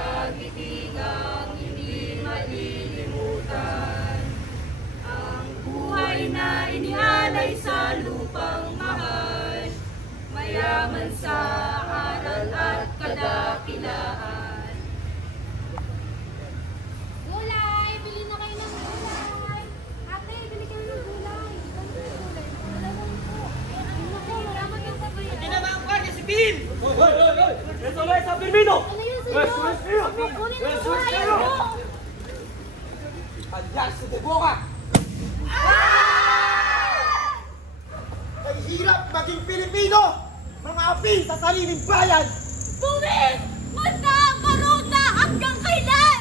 Kagitingang hindi malilimutan, ang buhay na inialay sa lupang mahal, mayaman sa aral at kadakilaan. Gulay! Bili na kayo ng gulay! Ate, bili kayo ng gulay! Ano yung gulay? Dalawang po. Naku, malaman yung sabayan. Hindi na ba ang kanya si Bin? Hoy! Ito na sa Firmino! Ano yun sa inyo? Kunin mo yung gulay mo! Adyas sa deboka! Ay hirap maging Pilipino! Mga api sa sariling bayan! Buwis! Basta! Paruta! Hanggang kailan?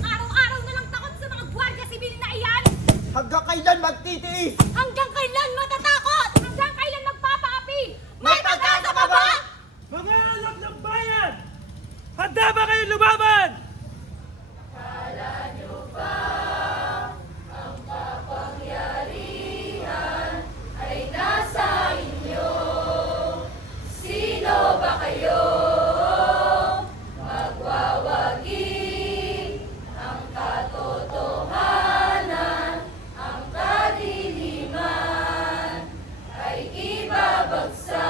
Araw-araw na lang takot sa mga gwardiya sibil na iyan! Hanggang kailan magtitiis? Hanggang kailan matatakot? Hanggang kailan magpapaapi? May pag-asa ka ba? Mga anak ng bayan! Handa ba kayo lumaban? Ay nasa inyo, sino ba kayo? Magwawagi ang katotohanan, ang kadiliman ay ibabagsak.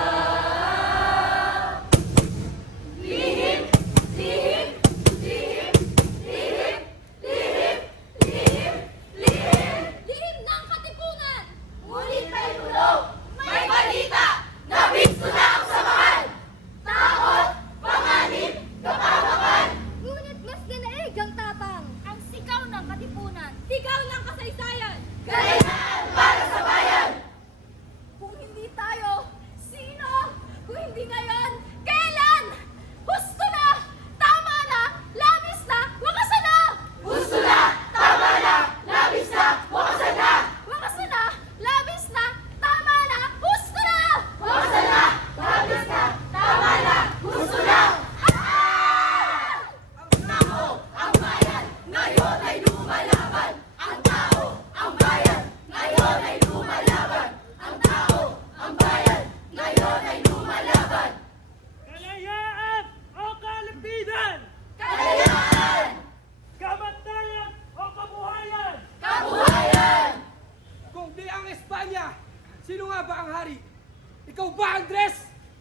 Lihim, lihim, lihim, lihim, lihim, lihim, lihim. Lihim ng katipunan! Ngunit may tulog, may balita, nabisto na ang samahan. Takot, panganib, kapamakan. Ngunit mas dinaig ang tapang! Ang sigaw ng katipunan! Sigaw ng kasaysayan! Kalayaan para sa bayan. Kung hindi tayo, sino? Kung hindi ngayon, kailan? Gusto na! Tama na! Labis na! Wakasan na! Gusto na, tama na, labis na, wakasan na. Wakasan na! Labis na! Tama na! Gusto na! Wakasan na, labis na, tama na, gusto na. Ang tao, ang bayan, ngayon ay lumalaban. Ang tao, ang bayan, ngayon ay lumalaban. Ang tao, ang bayan, ngayon ay lumalaban. Kalayaan o kalimpidan! Kalayaan, Kamatayan o kabuhayan! kabuhayan. Kung di ang Espanya, sino nga ba ang hari? Ikaw ba, Andres?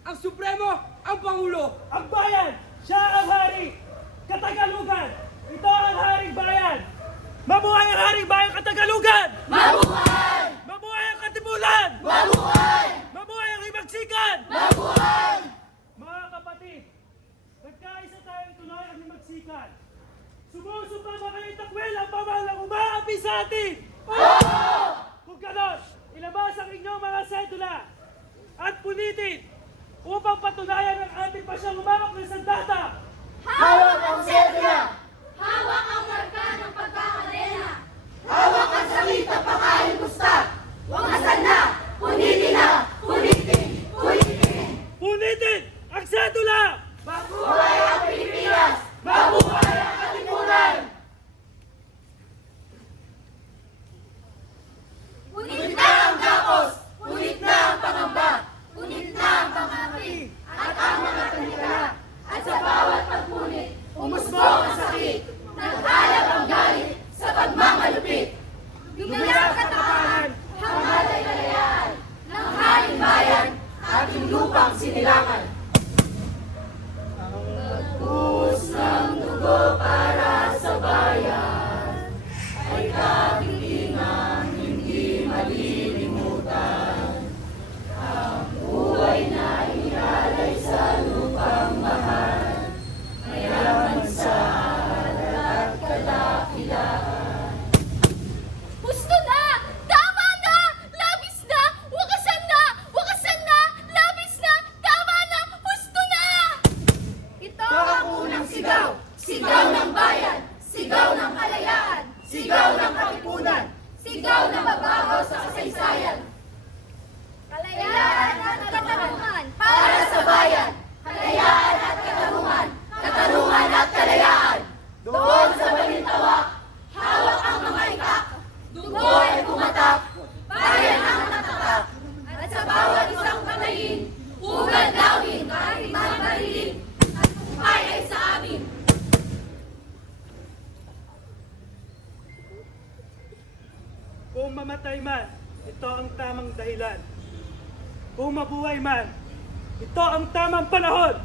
Ang Supremo? Ang Pangulo? Ang bayan! Siya ang hari! Katagalugan! Ito ang haring bayan! Mabuhay ang haring bayan Katagalugan! Mabuhay! Mabuhay ang Katipunan! Mabuhay! Mabuhay ang Himagsikan! Mabuhay! Mga kapatid, nagkaisa tayong tuloy ang Himagsikan. Sumusupa ba kayo takwil ang pamahalang umaapi sa atin? Oo! Kung ganon, ilabas ang inyong mga sedula at punitin upang patunayan ang ating pasyang umamak ng sandata. Hawak ang sedula! Hawak ang marka ng pagkakadena! Hawak ang salita pakain gusta! Wakasan na! Punitin na! Punitin! Punitin! Punitin ang sedula! Mabuhay ang Pilipinas! Mabuhay ang Katipunan! Punit na ang gapos! Punit na ang pangamba! Punit na ang pangapi! At ang mga tanikala! At sa bawat pagpunit, umusbong ang sakit! Nag-alab ang galit sa pagmamalupit! Lumayang katapanan! Hangad ay kalayaan! Ng haring bayan! Ating lupang sinilangan! Pagpus ng dugo para sa bayan ay kagitingang hindi malilimutan. Ang buhay na inialay sa lupang mahal, mayaman sa aral at kadakilaan. Gusto na! Tama na! Labis na! Wakasan na! Wakasan na! Labis na! Tama na! Gusto na! Ito ang unang sigaw, sigaw ng bayan, sigaw ng kalayaan, sigaw ng katipunan, sigaw ng babago sa kasaysayan. Kalayaan at katarungan! Para sa bayan, kalayaan at katarungan, katarungan at kalayaan. Doon sa balintawak, hawak ang mga ikak, dugo ay bumatak, bayan ang natatak. At sa bawat isang patayin, ugal gawin kahit mabarilin, at buhay ay sa amin. Kung mamatay man, ito ang tamang dahilan. Kung mabuhay man, ito ang tamang panahon.